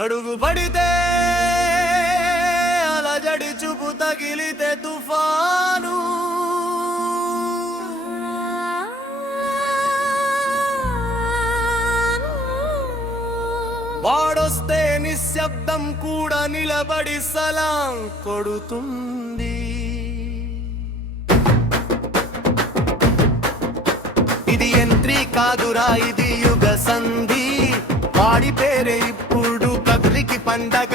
అడుగు పడితే అలజడి చూపు తగిలితే తుఫాను వాడొస్తే నిశ్శబ్దం కూడా నిలబడి సలాం కొడుతుంది. ఇది ఎంట్రీ కాదురా, ఇది యుగ సంధి. వాడి పేరే ఇప్పుడు కదిలికి పండగ.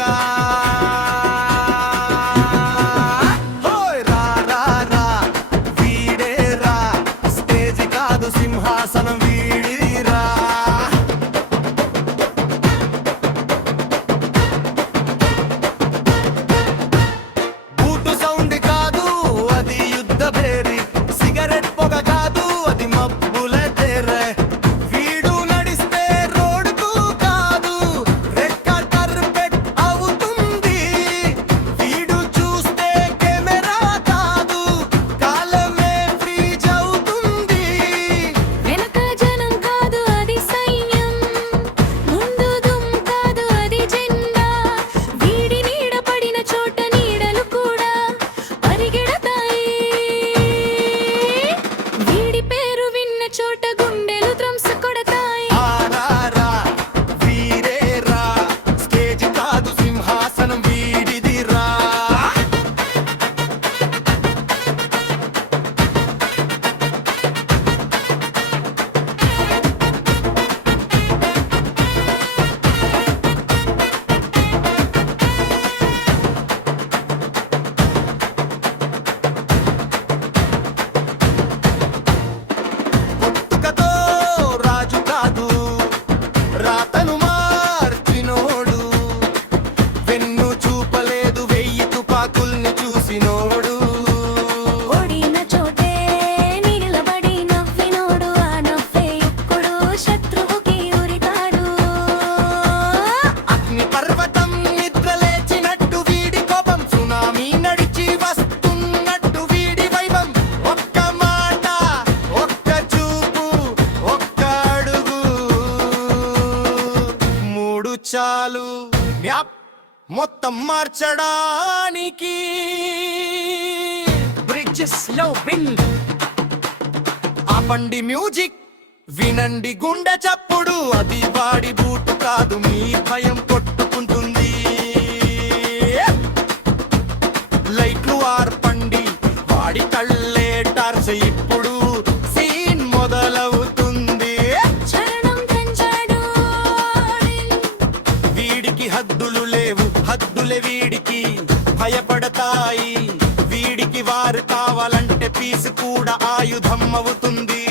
రా రా రా వీడే రా, స్టేజ్ కాదు సింహాసనం వీడిరా. బూటు సౌండ్ కాదు అది యుద్ధ భేరి, సిగరెట్ పొగ కాదు అది మబ్బుల తెరే. వీడు నడిస్తే రోడ్డుకు కాదు రెడ్ కార్పెట్ అవుతుంది. వీడు చూస్తే కెమెరా కాదు కాలమే ఫ్రీజ్ అవుతుంది. వెనక జనం కాదు అది సైన్యం, ముందు దుమ్ కాదు అది జెండా. వీడి నీడ పడిన చోట నీడలు కూడా పరిగెడతాయి. వీడి పేరు విన్న చోట గుండెలు ధ్రంస కొడతాయి. ఆరారా వీరే రా, స్టేజ్ కాదు సింహాసనం వీడిదిరా. పుట్టుకతో రాజు కాదు, రాతను మార్చినోడు. వెన్ను చూపలేదు వెయ్యి తుపాకుల్ని చూసినోడు. ఓడిన చోటే నిలబడి నవ్వినోడు, ఆ నవ్వే ఇప్పుడు శత్రువుకి ఉరితాడు. అగ్ని పర్వతం నిద్ర లేచినట్టు వీడి కోపం, సునామీ నడిచి వస్తున్నట్టు వీడి వైభం. ఒక్క మాట ఒక్క చూపు ఒక్క అడుగు, మూడు చాలు మ్యాప్ మొత్తం మార్చడానికి. బ్రిడ్జెస్ లో బిల్డ్ ఆపండి మ్యూజిక్, వినండి గుండె చప్పుడు. అది వాడి బూటు కాదు మీ భయం కొట్టుకుంటుంది. లైట్లు ఆర్పండి వాడి కళ్ళే టార్చ్, ఇప్పుడు సీన్ మొదలవుతుంది. చరణం పెంచాడు వీడికి హద్దులు లేవు, హద్దులే వీడికి భయపడతాయి. వీడికి వారు కావాలంటే పీసు కూడా ఆయుధం అవుతుంది.